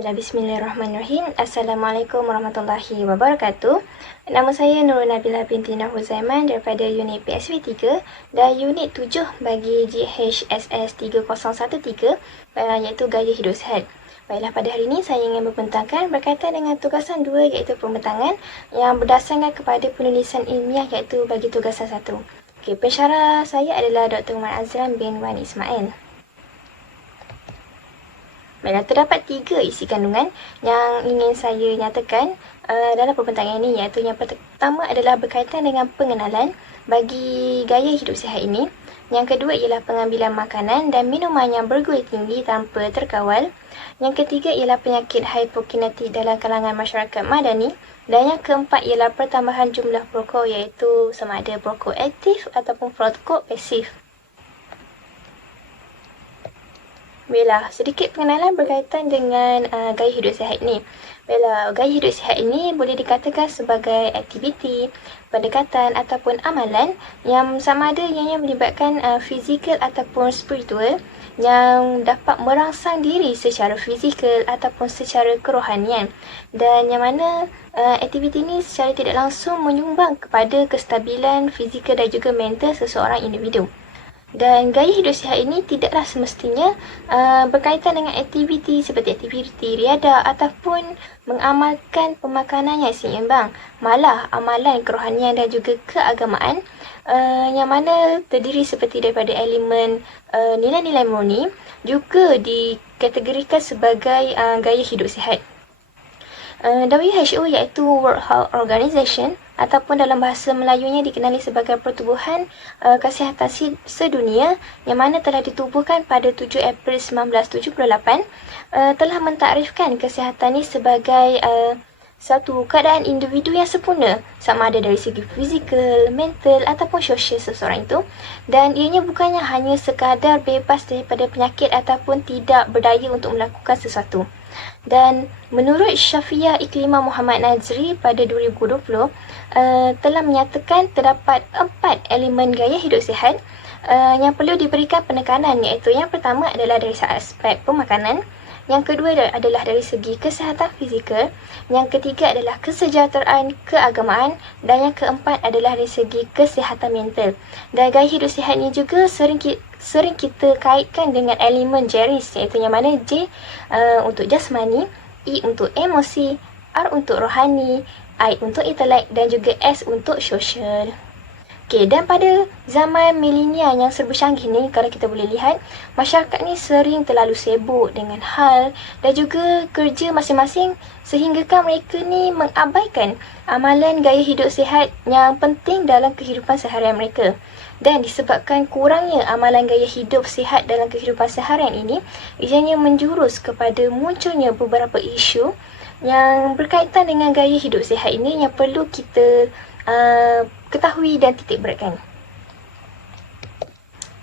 Bismillahirrahmanirrahim. Assalamualaikum warahmatullahi wabarakatuh. Nama saya Nurul Nabila binti Nahuzaiman daripada unit PSV 3 dan unit 7 bagi GHSS 3013 iaitu gaya hidup sihat. Baiklah, pada hari ini saya ingin membentangkan berkaitan dengan tugasan 2 iaitu pembentangan yang berdasarkan kepada penulisan ilmiah iaitu bagi tugasan 1. Okey, pensyarah saya adalah Dr. Umar Azlan bin Wan Ismail. Baiklah, terdapat 3 isi kandungan yang ingin saya nyatakan dalam pembentangan ini, iaitu yang pertama adalah berkaitan dengan pengenalan bagi gaya hidup sihat ini. Yang kedua ialah pengambilan makanan dan minuman yang bergula tinggi tanpa terkawal. Yang ketiga ialah penyakit hipokinetik dalam kalangan masyarakat madani. Dan yang keempat ialah pertambahan jumlah perokok, iaitu sama ada perokok aktif ataupun perokok pasif. Baiklah, sedikit pengenalan berkaitan dengan gaya hidup sihat ini. Baiklah, gaya hidup sihat ini boleh dikatakan sebagai aktiviti, pendekatan ataupun amalan yang sama ada ianya melibatkan fizikal ataupun spiritual yang dapat merangsang diri secara fizikal ataupun secara kerohanian, dan yang mana aktiviti ini secara tidak langsung menyumbang kepada kestabilan fizikal dan juga mental seseorang individu. Dan gaya hidup sihat ini tidaklah semestinya berkaitan dengan aktiviti seperti aktiviti riadah ataupun mengamalkan pemakanan yang seimbang. Malah amalan kerohanian dan juga keagamaan yang mana terdiri seperti daripada elemen nilai-nilai murni juga dikategorikan sebagai gaya hidup sihat. WHO iaitu World Health Organization ataupun dalam bahasa Melayunya dikenali sebagai Pertubuhan Kesihatan Sedunia yang mana telah ditubuhkan pada 7 April 1978 telah mentakrifkan kesihatan ini sebagai satu keadaan individu yang sempurna sama ada dari segi fizikal, mental ataupun sosial seseorang itu, dan ianya bukannya hanya sekadar bebas daripada penyakit ataupun tidak berdaya untuk melakukan sesuatu. Dan menurut Syafiah Iklimah Muhammad Nazri pada 2020 telah menyatakan terdapat 4 elemen gaya hidup sihat yang perlu diberikan penekanan, iaitu yang pertama adalah dari aspek pemakanan, yang kedua adalah dari segi kesihatan fizikal, yang ketiga adalah kesejahteraan keagamaan, dan yang keempat adalah dari segi kesihatan mental. Dan gaya hidup sihat ini juga sering kita kaitkan dengan elemen JERIS, iaitu yang mana J untuk jasmani, E untuk emosi, R untuk rohani, I untuk intelek dan juga S untuk sosial. Okey, dan pada zaman milenial yang serba canggih ni, kalau kita boleh lihat, masyarakat ni sering terlalu sibuk dengan hal dan juga kerja masing-masing sehinggakan mereka ni mengabaikan amalan gaya hidup sihat yang penting dalam kehidupan seharian mereka. Dan disebabkan kurangnya amalan gaya hidup sihat dalam kehidupan seharian ini, ianya menjurus kepada munculnya beberapa isu yang berkaitan dengan gaya hidup sihat ini yang perlu kita ketahui dan titik beratkan.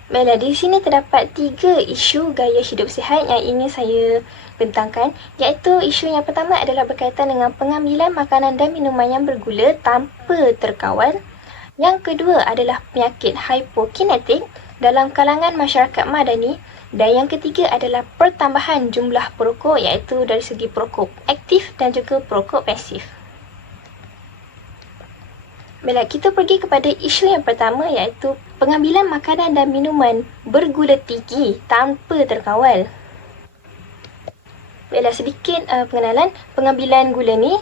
Baiklah, di sini terdapat 3 isu gaya hidup sihat yang ingin saya bentangkan, iaitu isu yang pertama adalah berkaitan dengan pengambilan makanan dan minuman yang bergula tanpa terkawal. Yang kedua adalah penyakit hipokinetik dalam kalangan masyarakat madani, dan yang ketiga adalah pertambahan jumlah perokok, iaitu dari segi perokok aktif dan juga perokok pasif. Baiklah, kita pergi kepada isu yang pertama, iaitu pengambilan makanan dan minuman bergula tinggi tanpa terkawal. Baiklah, sedikit pengenalan pengambilan gula ni.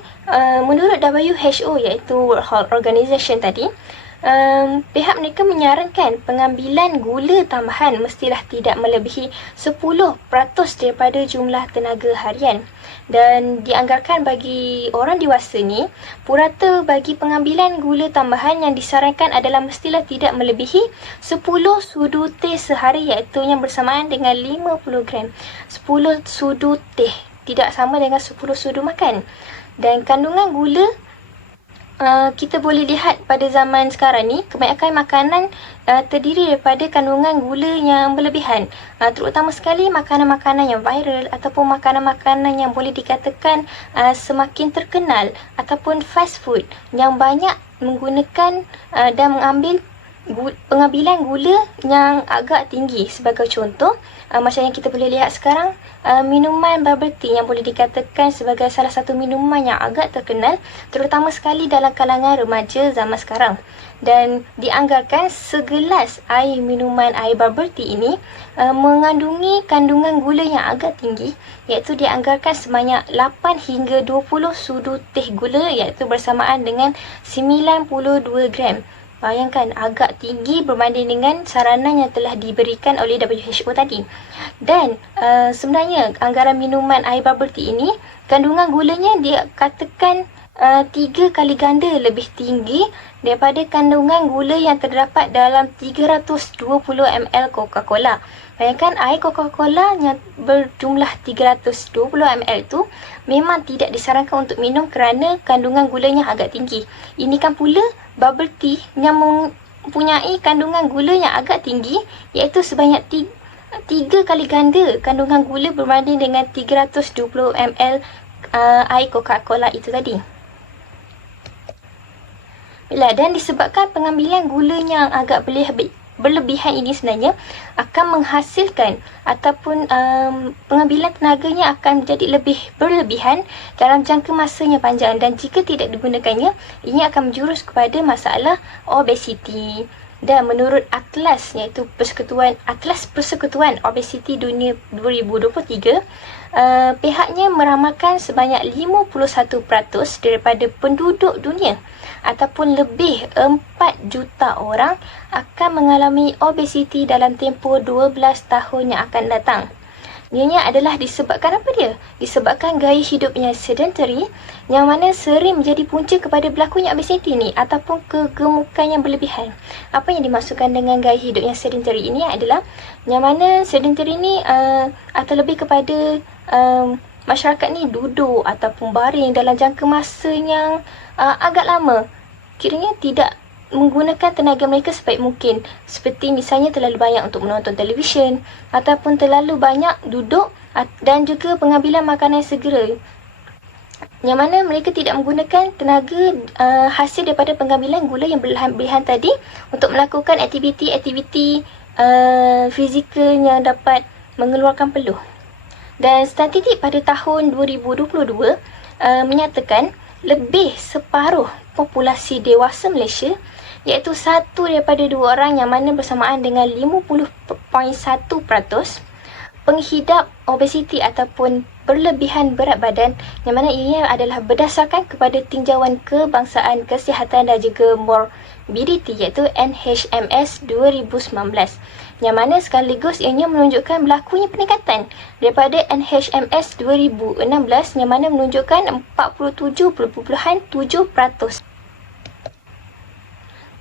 Menurut WHO iaitu World Health Organization tadi, pihak mereka menyarankan pengambilan gula tambahan mestilah tidak melebihi 10% daripada jumlah tenaga harian. Dan dianggarkan bagi orang dewasa ni, purata bagi pengambilan gula tambahan yang disarankan adalah mestilah tidak melebihi 10 sudu teh sehari, iaitu yang bersamaan dengan 50 gram. 10 sudu teh tidak sama dengan 10 sudu makan. Dan kandungan gula kita boleh lihat pada zaman sekarang ni, kebanyakan makanan terdiri daripada kandungan gula yang berlebihan, terutama sekali makanan-makanan yang viral ataupun makanan-makanan yang boleh dikatakan semakin terkenal ataupun fast food yang banyak menggunakan dan mengambil pengambilan gula yang agak tinggi. Sebagai contoh, macam yang kita boleh lihat sekarang, minuman bubble tea yang boleh dikatakan sebagai salah satu minuman yang agak terkenal, terutama sekali dalam kalangan remaja zaman sekarang. Dan dianggarkan segelas air minuman air bubble tea ini mengandungi kandungan gula yang agak tinggi, iaitu dianggarkan sebanyak 8 hingga 20 sudu teh gula, iaitu bersamaan dengan 92 gram. Bayangkan, agak tinggi berbanding dengan saranan yang telah diberikan oleh WHO tadi. Dan sebenarnya anggaran minuman air bubble tea ini, kandungan gulanya dia katakan 3 kali ganda lebih tinggi daripada kandungan gula yang terdapat dalam 320 ml Coca-Cola. Bayangkan, air Coca-Cola yang berjumlah 320 ml itu memang tidak disarankan untuk minum kerana kandungan gulanya agak tinggi. Ini kan pula bubble tea yang mempunyai kandungan gula yang agak tinggi, iaitu sebanyak 3 kali ganda kandungan gula berbanding dengan 320 ml air Coca-Cola itu tadi. Dan disebabkan pengambilan gula yang agak berlebihan ini sebenarnya akan menghasilkan ataupun pengambilan tenaganya akan menjadi lebih berlebihan dalam jangka masa yang panjang, dan jika tidak digunakannya, ini akan menjurus kepada masalah obesiti. Dan menurut Atlas, iaitu Atlas Persekutuan Obesiti Dunia 2023, pihaknya meramalkan sebanyak 51% daripada penduduk dunia ataupun lebih 4 juta orang akan mengalami obesiti dalam tempoh 12 tahun yang akan datang. Ianya adalah disebabkan apa dia? Disebabkan gaya hidup yang sedentary, yang mana sering menjadi punca kepada berlakunya obesiti ni ataupun kegemukan yang berlebihan. Apa yang dimaksudkan dengan gaya hidup yang sedentary ini adalah yang mana sedentary ni atau lebih kepada masyarakat ni duduk ataupun baring dalam jangka masa yang agak lama. Kiranya tidak menggunakan tenaga mereka sebaik mungkin, seperti misalnya terlalu banyak untuk menonton televisyen ataupun terlalu banyak duduk, dan juga pengambilan makanan segera, yang mana mereka tidak menggunakan tenaga hasil daripada pengambilan gula yang berlebihan tadi untuk melakukan aktiviti-aktiviti fizikal yang dapat mengeluarkan peluh. Dan statistik pada tahun 2022 menyatakan lebih separuh populasi dewasa Malaysia, iaitu 1 daripada 2 orang, yang mana bersamaan dengan 50.1%, penghidap obesiti ataupun berlebihan berat badan, yang mana ianya adalah berdasarkan kepada tinjauan kebangsaan kesihatan dan juga morbidity, iaitu NHMS 2019, yang mana sekaligus ianya menunjukkan berlakunya peningkatan daripada NHMS 2016, yang mana menunjukkan 47.7%.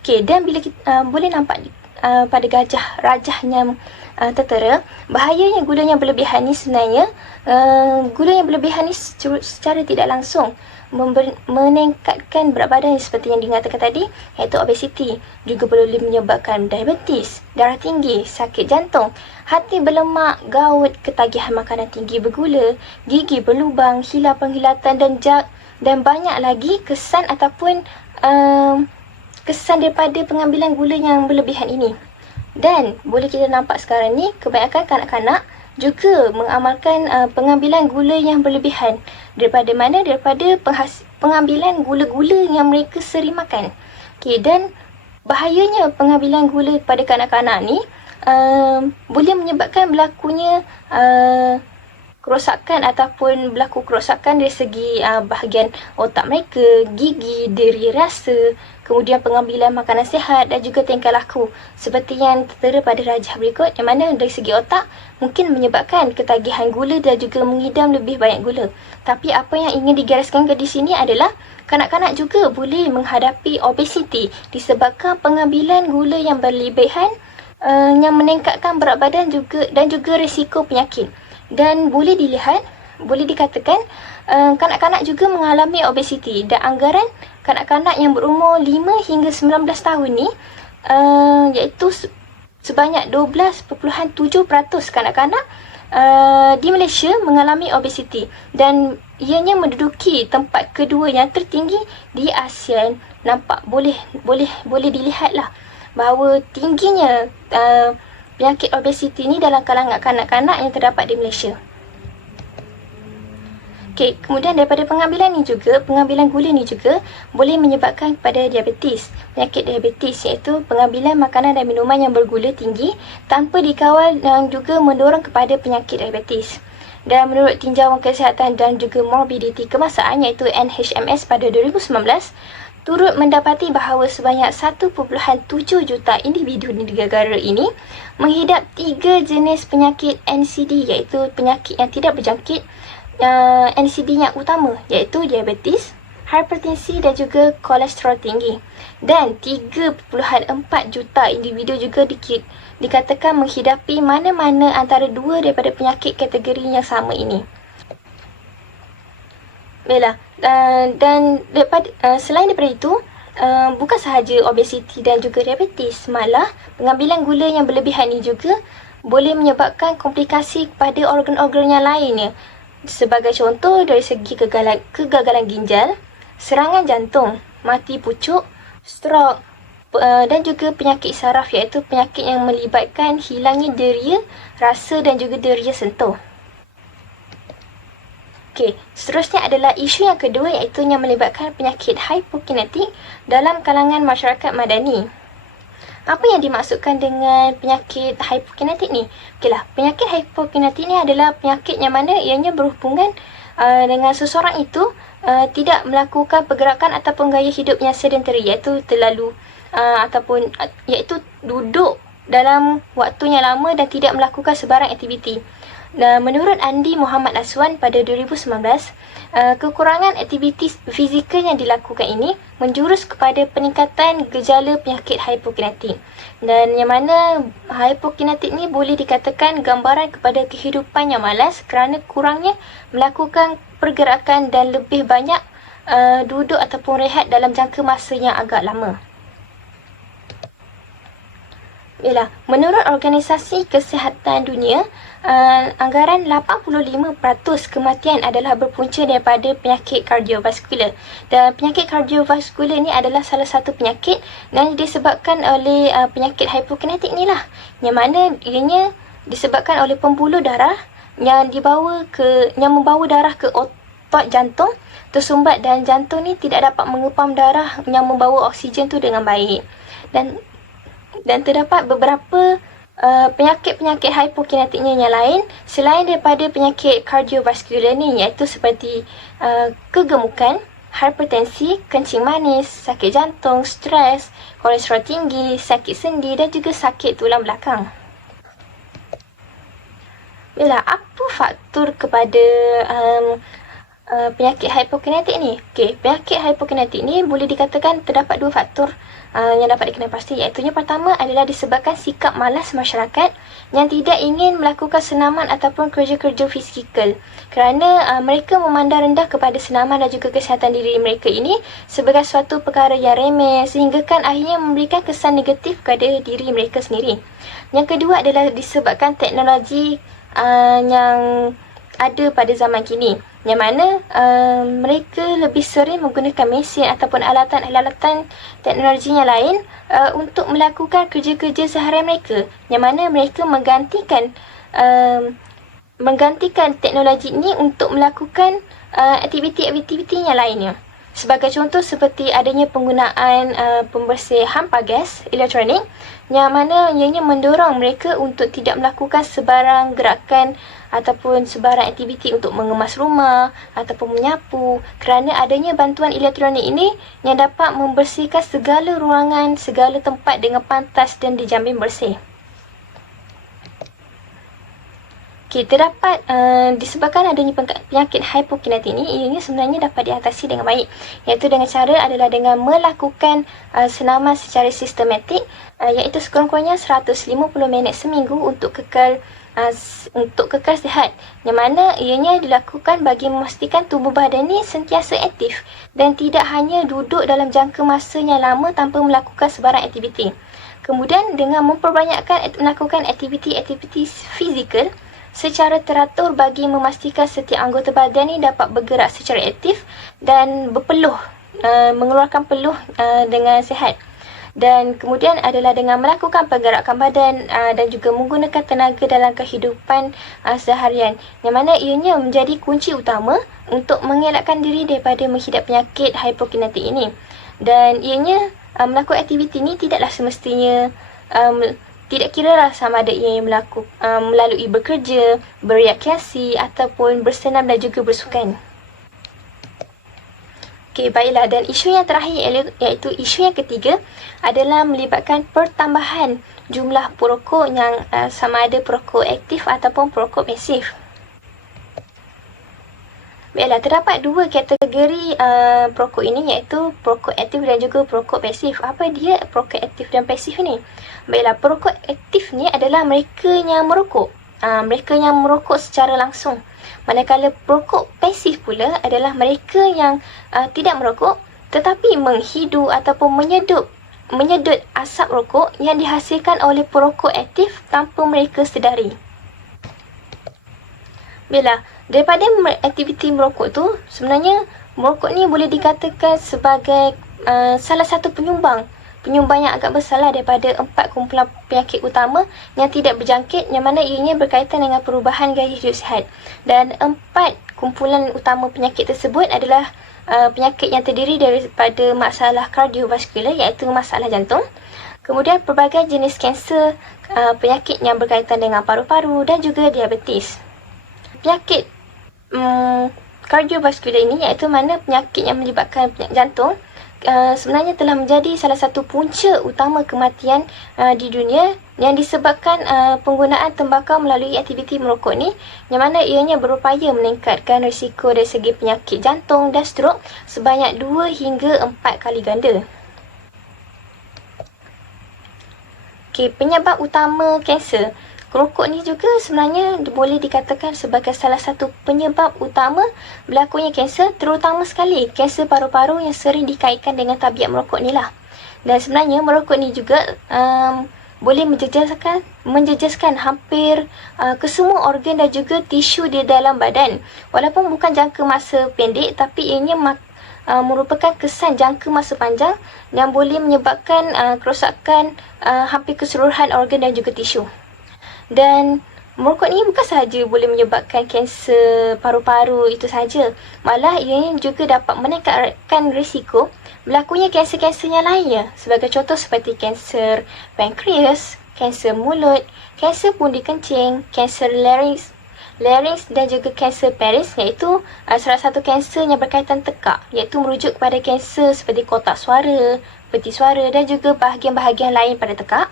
Okey, dan bila kita boleh nampak pada gajah rajahnya tertera, bahayanya gula yang berlebihan ni sebenarnya, gula yang berlebihan ni secara tidak langsung meningkatkan berat badan seperti yang dikatakan tadi, iaitu obesiti. Juga boleh menyebabkan diabetes, darah tinggi, sakit jantung, hati berlemak, gout, ketagihan makanan tinggi bergula, gigi berlubang, hilang penglihatan dan banyak lagi kesan ataupun kesan daripada pengambilan gula yang berlebihan ini. Dan boleh kita nampak sekarang ni, kebanyakan kanak-kanak juga mengamalkan pengambilan gula yang berlebihan. Daripada mana? Daripada pengambilan gula-gula yang mereka sering makan. Okay, dan bahayanya pengambilan gula pada kanak-kanak ni boleh menyebabkan berlakunya kerosakan ataupun berlaku kerosakan dari segi bahagian otak mereka, gigi, diri rasa, kemudian pengambilan makanan sihat dan juga tingkah laku, seperti yang tertera pada rajah berikut, yang mana dari segi otak mungkin menyebabkan ketagihan gula dan juga mengidam lebih banyak gula. Tapi apa yang ingin digariskan ke di sini adalah kanak-kanak juga boleh menghadapi obesiti disebabkan pengambilan gula yang berlebihan yang meningkatkan berat badan dan juga risiko penyakit. Dan boleh dikatakan kanak-kanak juga mengalami obesiti, dan anggaran kanak-kanak yang berumur 5 hingga 19 tahun ni iaitu sebanyak 12.7% kanak-kanak di Malaysia mengalami obesiti, dan ianya menduduki tempat kedua yang tertinggi di ASEAN. Nampak boleh dilihatlah bahawa tingginya penyakit obesiti ni dalam kalangan kanak-kanak yang terdapat di Malaysia. Okey, kemudian daripada pengambilan gula ni juga boleh menyebabkan kepada diabetes. Penyakit diabetes iaitu pengambilan makanan dan minuman yang bergula tinggi tanpa dikawal yang juga mendorong kepada penyakit diabetes. Dan menurut tinjauan kesihatan dan juga morbiditi kemasaan iaitu NHMS pada 2019, turut mendapati bahawa sebanyak 1.7 juta individu di negara ini menghidap 3 jenis penyakit NCD iaitu penyakit yang tidak berjangkit. NCD yang utama iaitu diabetes, hipertensi dan juga kolesterol tinggi. Dan 3.4 juta individu juga dikatakan menghidapi mana-mana antara dua daripada penyakit kategori yang sama ini. Baiklah, dan selain daripada itu, bukan sahaja obesiti dan juga diabetes, malah pengambilan gula yang berlebihan ini juga boleh menyebabkan komplikasi kepada organ-organ yang lainnya. Sebagai contoh, dari segi kegagalan ginjal, serangan jantung, mati pucuk, strok dan juga penyakit saraf iaitu penyakit yang melibatkan hilangnya deria, rasa dan juga deria sentuh. Okey, seterusnya adalah isu yang kedua iaitu yang melibatkan penyakit hypokinetik dalam kalangan masyarakat madani. Apa yang dimaksudkan dengan penyakit hypokinetik ni? Okeylah, penyakit hypokinetik ni adalah penyakit yang mana ianya berhubungan dengan seseorang itu tidak melakukan pergerakan ataupun gaya hidup yang sedentary iaitu terlalu iaitu duduk dalam waktu yang lama dan tidak melakukan sebarang aktiviti. Menurut Andi Muhammad Aswan pada 2019, kekurangan aktiviti fizikal yang dilakukan ini menjurus kepada peningkatan gejala penyakit hypokinetik. Dan yang mana hypokinetik ni boleh dikatakan gambaran kepada kehidupan yang malas kerana kurangnya melakukan pergerakan dan lebih banyak duduk ataupun rehat dalam jangka masa yang agak lama. Yalah, menurut Organisasi Kesihatan Dunia, anggaran 85% kematian adalah berpunca daripada penyakit kardiovaskular. Dan penyakit kardiovaskular ni adalah salah satu penyakit yang disebabkan oleh penyakit hypokinetik ni lah. Yang mana ianya disebabkan oleh pembuluh darah yang membawa darah ke otot jantung tersumbat dan jantung ni tidak dapat mengepam darah yang membawa oksigen tu dengan baik. Dan terdapat beberapa penyakit-penyakit hypokinetiknya yang lain selain daripada penyakit kardiovaskular ni iaitu seperti kegemukan, hipertensi, kencing manis, sakit jantung, stres, kolesterol tinggi, sakit sendi dan juga sakit tulang belakang. Bila apa faktor kepada penyakit hypokinetik ni? Okey, penyakit hypokinetik ni boleh dikatakan terdapat dua faktor yang dapat dikenal pasti, iaitu yang pertama adalah disebabkan sikap malas masyarakat yang tidak ingin melakukan senaman ataupun kerja-kerja fizikal kerana mereka memandang rendah kepada senaman dan juga kesihatan diri mereka ini sebagai suatu perkara yang remeh sehingga kan akhirnya memberikan kesan negatif kepada diri mereka sendiri. Yang kedua adalah disebabkan teknologi yang ada pada zaman kini, yang mana mereka lebih sering menggunakan mesin ataupun alatan-alatan teknologi yang lain untuk melakukan kerja-kerja seharian mereka, yang mana mereka menggantikan teknologi ini untuk melakukan aktiviti-aktiviti yang lainnya. Sebagai contoh seperti adanya penggunaan pembersih hampa gas elektronik yang mana ianya mendorong mereka untuk tidak melakukan sebarang gerakan ataupun sebarang aktiviti untuk mengemas rumah ataupun menyapu kerana adanya bantuan elektronik ini yang dapat membersihkan segala ruangan, segala tempat dengan pantas dan dijamin bersih. Terdapat disebabkan adanya penyakit hypokinetik ini, ianya sebenarnya dapat diatasi dengan baik, iaitu dengan cara adalah dengan melakukan senaman secara sistematik, iaitu sekurang-kurangnya 150 minit seminggu untuk kekal sihat, yang mana ianya dilakukan bagi memastikan tubuh badan ini sentiasa aktif dan tidak hanya duduk dalam jangka masa yang lama tanpa melakukan sebarang aktiviti. Kemudian dengan melakukan aktiviti-aktiviti fizikal secara teratur bagi memastikan setiap anggota badan ini dapat bergerak secara aktif dan berpeluh, mengeluarkan peluh dengan sihat. Dan kemudian adalah dengan melakukan pergerakan badan dan juga menggunakan tenaga dalam kehidupan seharian, yang mana ianya menjadi kunci utama untuk mengelakkan diri daripada menghidap penyakit hipokinetik ini. Dan ianya melakukan aktiviti ini tidaklah semestinya tidak kiralah sama ada ia yang melalui bekerja, berekreasi ataupun bersenam dan juga bersukan. Okey, baiklah. Dan isu yang terakhir iaitu isu yang ketiga adalah melibatkan pertambahan jumlah perokok yang sama ada perokok aktif ataupun perokok pasif. Baiklah, terdapat dua kategori perokok ini iaitu perokok aktif dan juga perokok pasif. Apa dia perokok aktif dan pasif ni? Baiklah, perokok aktif ni adalah mereka yang merokok. Mereka yang merokok secara langsung. Manakala perokok pasif pula adalah mereka yang tidak merokok tetapi menghidu ataupun menyedut asap rokok yang dihasilkan oleh perokok aktif tanpa mereka sedari. Bila daripada aktiviti merokok tu, sebenarnya merokok ni boleh dikatakan sebagai salah satu penyumbang yang agak besarlah daripada 4 kumpulan penyakit utama yang tidak berjangkit, yang mana ianya berkaitan dengan perubahan gaya hidup sihat. Dan 4 kumpulan utama penyakit tersebut adalah penyakit yang terdiri daripada masalah kardiovaskular iaitu masalah jantung, kemudian pelbagai jenis kanser, penyakit yang berkaitan dengan paru-paru dan juga diabetes. Penyakit kardiovaskular ini iaitu mana penyakit yang melibatkan jantung sebenarnya telah menjadi salah satu punca utama kematian di dunia yang disebabkan penggunaan tembakau melalui aktiviti merokok ni, yang mana ianya berupaya meningkatkan risiko dari segi penyakit jantung dan strok sebanyak 2 hingga 4 kali ganda. Okey, penyebab utama kanser. Rokok ni juga sebenarnya boleh dikatakan sebagai salah satu penyebab utama berlakunya kanser, terutama sekali kanser paru-paru yang sering dikaitkan dengan tabiat merokok ni lah. Dan sebenarnya merokok ni juga boleh menjejaskan hampir kesemua organ dan juga tisu di dalam badan. Walaupun bukan jangka masa pendek, tapi ianya merupakan kesan jangka masa panjang yang boleh menyebabkan kerosakan hampir keseluruhan organ dan juga tisu. Dan merokok ni bukan sahaja boleh menyebabkan kanser paru-paru itu saja, malah ia juga dapat meningkatkan risiko berlakunya kanser-kanser yang lainnya, sebagai contoh seperti kanser pankreas, kanser mulut, kanser pundi kencing, kanser larynx dan juga kanser paris, iaitu salah satu kanser yang berkaitan tekak, iaitu merujuk kepada kanser seperti kotak suara, peti suara dan juga bahagian-bahagian lain pada tekak.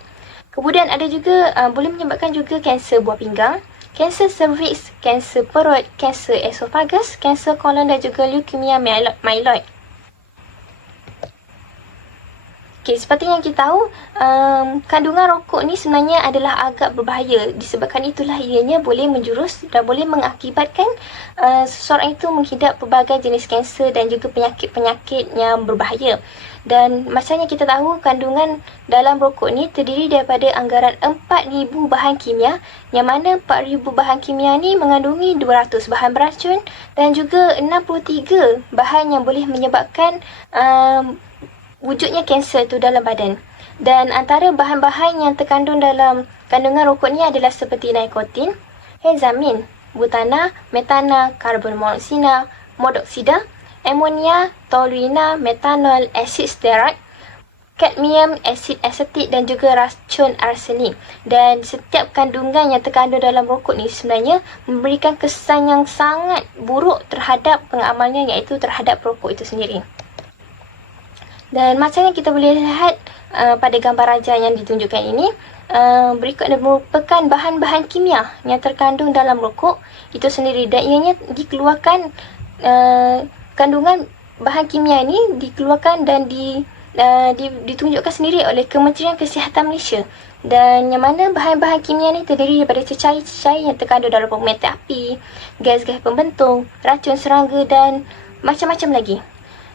Kemudian ada juga boleh menyebabkan juga kanser buah pinggang, kanser cervix, kanser perut, kanser esophagus, kanser kolon dan juga leukemia myeloid. Okay, seperti yang kita tahu, kandungan rokok ni sebenarnya adalah agak berbahaya. Disebabkan itulah ianya boleh menjurus dan boleh mengakibatkan seseorang itu menghidap pelbagai jenis kanser dan juga penyakit-penyakit yang berbahaya. Dan macam yang kita tahu, kandungan dalam rokok ni terdiri daripada anggaran 4,000 bahan kimia, yang mana 4,000 bahan kimia ni mengandungi 200 bahan beracun dan juga 63 bahan yang boleh menyebabkan wujudnya kanser tu dalam badan. Dan antara bahan-bahan yang terkandung dalam kandungan rokok ni adalah seperti nikotin, hezamin, butana, metana, karbon monoksida, amonia, toluena, metanol, asid stearat, kadmium, asid asetik dan juga racun arsenik. Dan setiap kandungan yang terkandung dalam rokok ni sebenarnya memberikan kesan yang sangat buruk terhadap pengamalnya, iaitu terhadap perokok itu sendiri. Dan macam yang kita boleh lihat pada gambar rajah yang ditunjukkan ini, berikut merupakan bahan-bahan kimia yang terkandung dalam rokok itu sendiri, dan ianya dikeluarkan, kandungan bahan kimia ini dikeluarkan dan ditunjukkan sendiri oleh Kementerian Kesihatan Malaysia. Dan yang mana bahan-bahan kimia ni terdiri daripada cecair-cecair yang terkandung dalam pemetik api, gas-gas pembentung, racun serangga dan macam-macam lagi.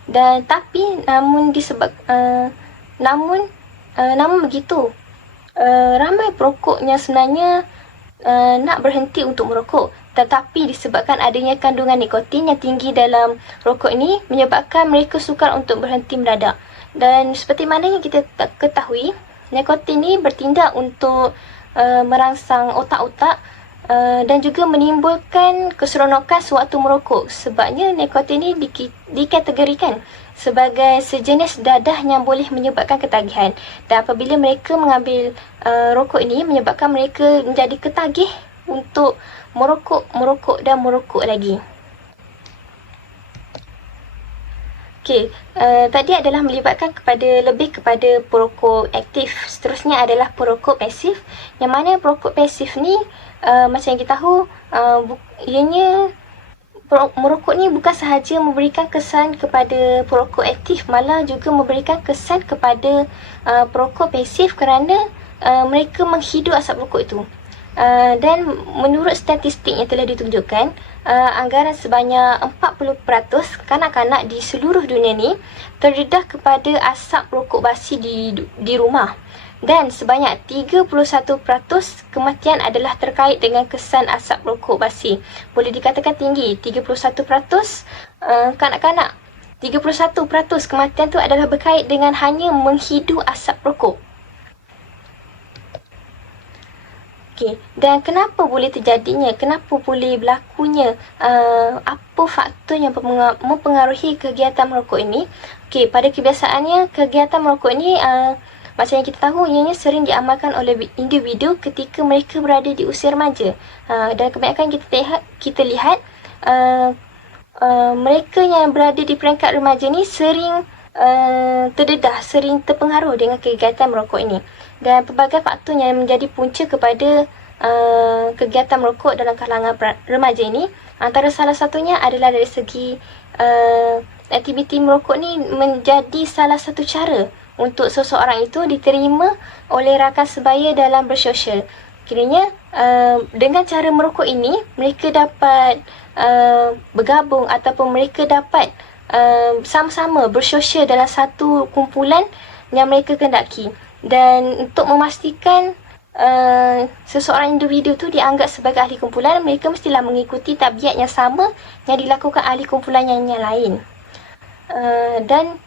Dan tapi namun begitu, ramai perokoknya sebenarnya nak berhenti untuk merokok, tetapi disebabkan adanya kandungan nikotin yang tinggi dalam rokok ini menyebabkan mereka sukar untuk berhenti mendadak. Dan seperti mana yang kita ketahui, nikotin ni bertindak untuk merangsang otak-otak dan juga menimbulkan keseronokan sewaktu merokok. Sebabnya nikotin ni dikategorikan sebagai sejenis dadah yang boleh menyebabkan ketagihan. Dan apabila mereka mengambil rokok ini, menyebabkan mereka menjadi ketagih untuk merokok lagi. Okey, tadi adalah melibatkan lebih kepada perokok aktif. Seterusnya adalah perokok pasif. Yang mana perokok pasif ni macam yang kita tahu, ianya merokok ni bukan sahaja memberikan kesan kepada perokok aktif, malah juga memberikan kesan kepada perokok pasif kerana mereka menghidup asap rokok itu. Dan menurut statistik yang telah ditunjukkan, anggaran sebanyak 40% kanak-kanak di seluruh dunia ni terdedah kepada asap rokok basi di rumah. Dan sebanyak 31% kematian adalah terkait dengan kesan asap rokok basi. Boleh dikatakan tinggi, 31% kanak-kanak. 31% kematian tu adalah berkait dengan hanya menghidu asap rokok. Okey, dan kenapa boleh terjadinya? Kenapa boleh berlakunya? Apa faktor yang mempengaruhi kegiatan merokok ini? Okey, pada kebiasaannya kegiatan merokok ini macam yang kita tahu, ianya sering diamalkan oleh individu ketika mereka berada di usia remaja. Dan kebanyakan kita lihat mereka yang berada di peringkat remaja ni sering terdedah, sering terpengaruh dengan kegiatan merokok ini. Dan pelbagai faktor yang menjadi punca kepada kegiatan merokok dalam kalangan remaja ini, antara salah satunya adalah dari segi aktiviti merokok ni menjadi salah satu cara untuk seseorang itu diterima oleh rakan sebaya dalam bersosial. Kiranya dengan cara merokok ini, mereka dapat bergabung ataupun mereka dapat sama-sama bersosial dalam satu kumpulan yang mereka kendaki. Dan untuk memastikan seseorang individu tu dianggap sebagai ahli kumpulan, mereka mestilah mengikuti tabiat yang sama yang dilakukan ahli kumpulan yang lain. Dan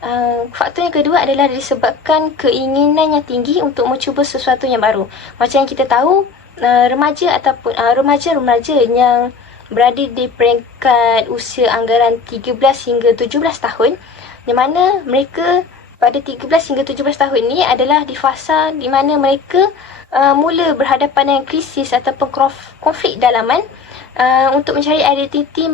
faktor yang kedua adalah disebabkan keinginan yang tinggi untuk mencuba sesuatu yang baru. Macam yang kita tahu, remaja ataupun remaja-remaja yang berada di peringkat usia anggaran 13 hingga 17 tahun, di mana mereka pada 13 hingga 17 tahun ini adalah di fasa di mana mereka mula berhadapan dengan krisis ataupun konflik dalaman untuk mencari identiti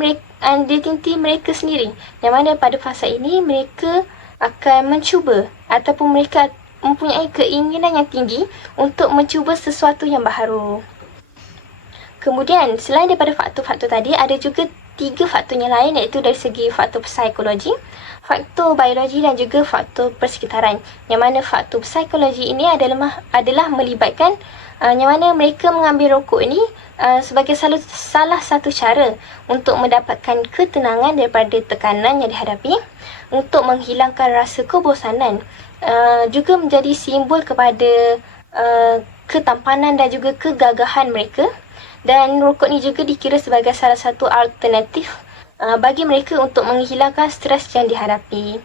mereka sendiri. Yang mana pada fasa ini mereka akan mencuba ataupun mereka mempunyai keinginan yang tinggi untuk mencuba sesuatu yang baru. Kemudian, selain daripada faktor-faktor tadi, ada juga 3 faktor yang lain, iaitu dari segi faktor psikologi, faktor biologi dan juga faktor persekitaran. Yang mana faktor psikologi ini adalah melibatkan yang mana mereka mengambil rokok ini sebagai salah satu cara untuk mendapatkan ketenangan daripada tekanan yang dihadapi, untuk menghilangkan rasa kebosanan, juga menjadi simbol kepada ketampanan dan juga kegagahan mereka. Dan rokok ni juga dikira sebagai salah satu alternatif bagi mereka untuk menghilangkan stres yang dihadapi.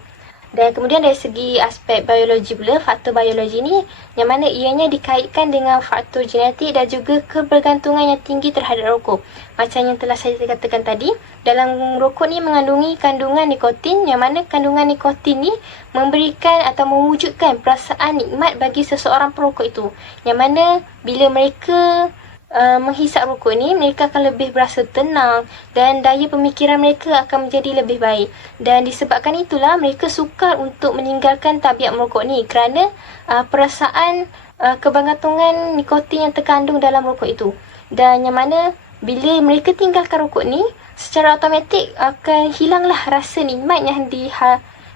Dan kemudian dari segi aspek biologi pula, faktor biologi ni yang mana ianya dikaitkan dengan faktor genetik dan juga kebergantungan yang tinggi terhadap rokok. Macam yang telah saya katakan tadi, dalam rokok ni mengandungi kandungan nikotin, yang mana kandungan nikotin ni memberikan atau mewujudkan perasaan nikmat bagi seseorang perokok itu. Yang mana bila mereka menghisap rokok ni, mereka akan lebih berasa tenang dan daya pemikiran mereka akan menjadi lebih baik. Dan disebabkan itulah mereka sukar untuk meninggalkan tabiat merokok ni, kerana perasaan kebergantungan nikotin yang terkandung dalam rokok itu. Dan yang mana bila mereka tinggalkan rokok ni, secara automatik akan hilanglah rasa nikmat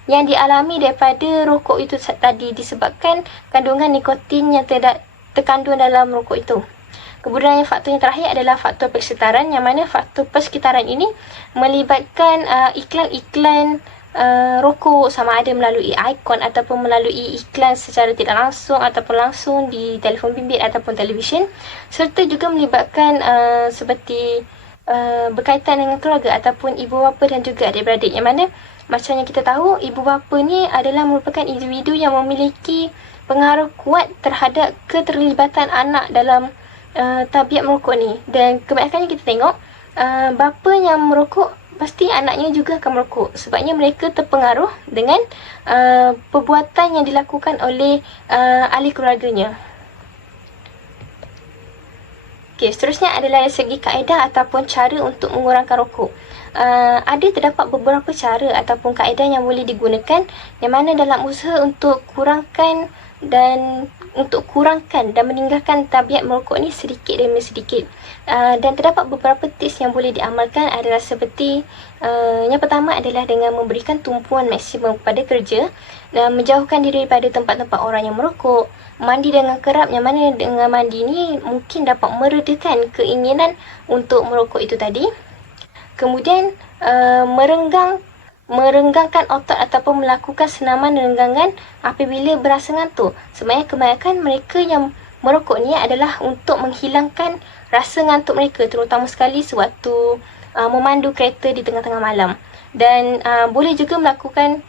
yang dialami daripada rokok itu tadi, disebabkan kandungan nikotin yang terkandung dalam rokok itu. Kemudian faktor yang terakhir adalah faktor persekitaran, yang mana faktor persekitaran ini melibatkan iklan-iklan rokok, sama ada melalui ikon ataupun melalui iklan secara tidak langsung ataupun langsung di telefon bimbit ataupun televisyen, serta juga melibatkan seperti berkaitan dengan keluarga ataupun ibu bapa dan juga adik-beradik. Yang mana macam yang kita tahu, ibu bapa ni adalah merupakan individu yang memiliki pengaruh kuat terhadap keterlibatan anak dalam tabiat merokok ni. Dan kebanyakannya kita tengok bapa yang merokok pasti anaknya juga akan merokok. Sebabnya mereka terpengaruh dengan perbuatan yang dilakukan oleh ahli keluarganya. Okey, seterusnya adalah dari segi kaedah ataupun cara untuk mengurangkan rokok. Ada terdapat beberapa cara ataupun kaedah yang boleh digunakan yang mana dalam usaha untuk kurangkan dan meninggalkan tabiat merokok ni sedikit demi sedikit. Dan terdapat beberapa tips yang boleh diamalkan adalah seperti yang pertama adalah dengan memberikan tumpuan maksimum kepada kerja dan menjauhkan diri daripada tempat-tempat orang yang merokok. Mandi dengan kerap, yang mana dengan mandi ni mungkin dapat meredakan keinginan untuk merokok itu tadi. Kemudian merenggangkan otot ataupun melakukan senaman renggangan apabila berasa ngantuk. Sebenarnya kebanyakan mereka yang merokok ni adalah untuk menghilangkan rasa ngantuk mereka, terutama sekali sewaktu memandu kereta di tengah-tengah malam. Dan boleh juga melakukan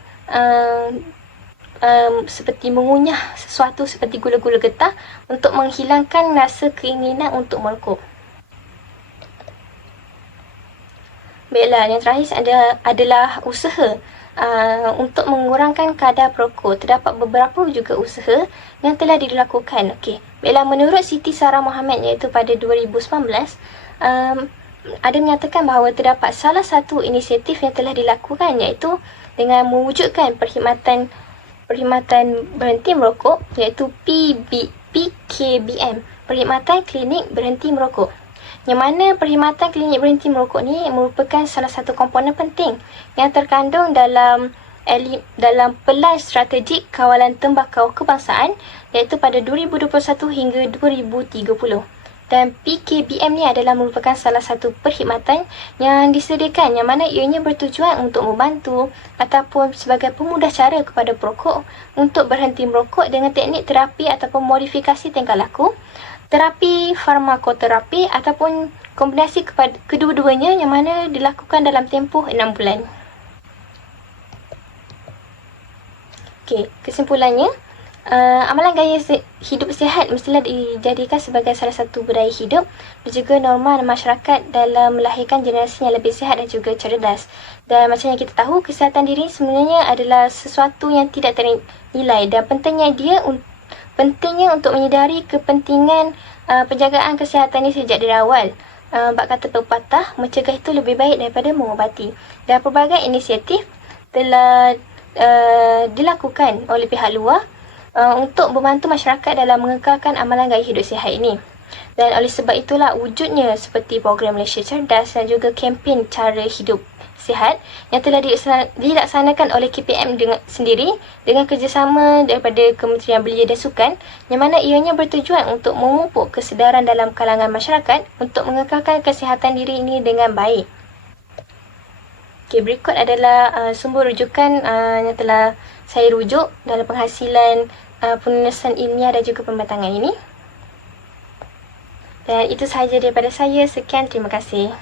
seperti mengunyah sesuatu seperti gula-gula getah untuk menghilangkan rasa keinginan untuk merokok. Baiklah, yang terakhir adalah usaha untuk mengurangkan kadar perokok. Terdapat beberapa juga usaha yang telah dilakukan. Okey. Baiklah, menurut Siti Sarah Mohamad iaitu pada 2019, ada menyatakan bahawa terdapat salah satu inisiatif yang telah dilakukan iaitu dengan mewujudkan perkhidmatan berhenti merokok iaitu PKBM, Perkhidmatan Klinik Berhenti Merokok. Yang mana perkhidmatan klinik berhenti merokok ni merupakan salah satu komponen penting yang terkandung dalam Pelan Strategik Kawalan Tembakau Kebangsaan iaitu pada 2021 hingga 2030. Dan PKBM ni adalah merupakan salah satu perkhidmatan yang disediakan yang mana ianya bertujuan untuk membantu ataupun sebagai pemudah cara kepada perokok untuk berhenti merokok dengan teknik terapi ataupun modifikasi tingkah laku, terapi farmakoterapi ataupun kombinasi kedua-duanya yang mana dilakukan dalam tempoh 6 bulan. Okey, kesimpulannya, amalan gaya hidup sihat mestilah dijadikan sebagai salah satu budaya hidup dan juga norma masyarakat dalam melahirkan generasi yang lebih sihat dan juga cerdas. Dan macam yang kita tahu, kesihatan diri sebenarnya adalah sesuatu yang tidak ternilai dan pentingnya untuk menyedari kepentingan penjagaan kesihatan ini sejak dari awal. Bak kata pepatah, mencegah itu lebih baik daripada mengobati. Dan pelbagai inisiatif telah dilakukan oleh pihak luar untuk membantu masyarakat dalam mengekalkan amalan gaya hidup sihat ini. Dan oleh sebab itulah wujudnya seperti program Malaysia Cerdas dan juga kempen cara hidup sihat yang telah dilaksanakan oleh KPM sendiri dengan kerjasama daripada Kementerian Belia dan Sukan, yang mana ianya bertujuan untuk memupuk kesedaran dalam kalangan masyarakat untuk mengekalkan kesihatan diri ini dengan baik. Okey, berikut adalah sumber rujukan yang telah saya rujuk dalam penghasilan penulisan ilmiah dan juga pembatangan ini. Dan itu sahaja daripada saya. Sekian, terima kasih.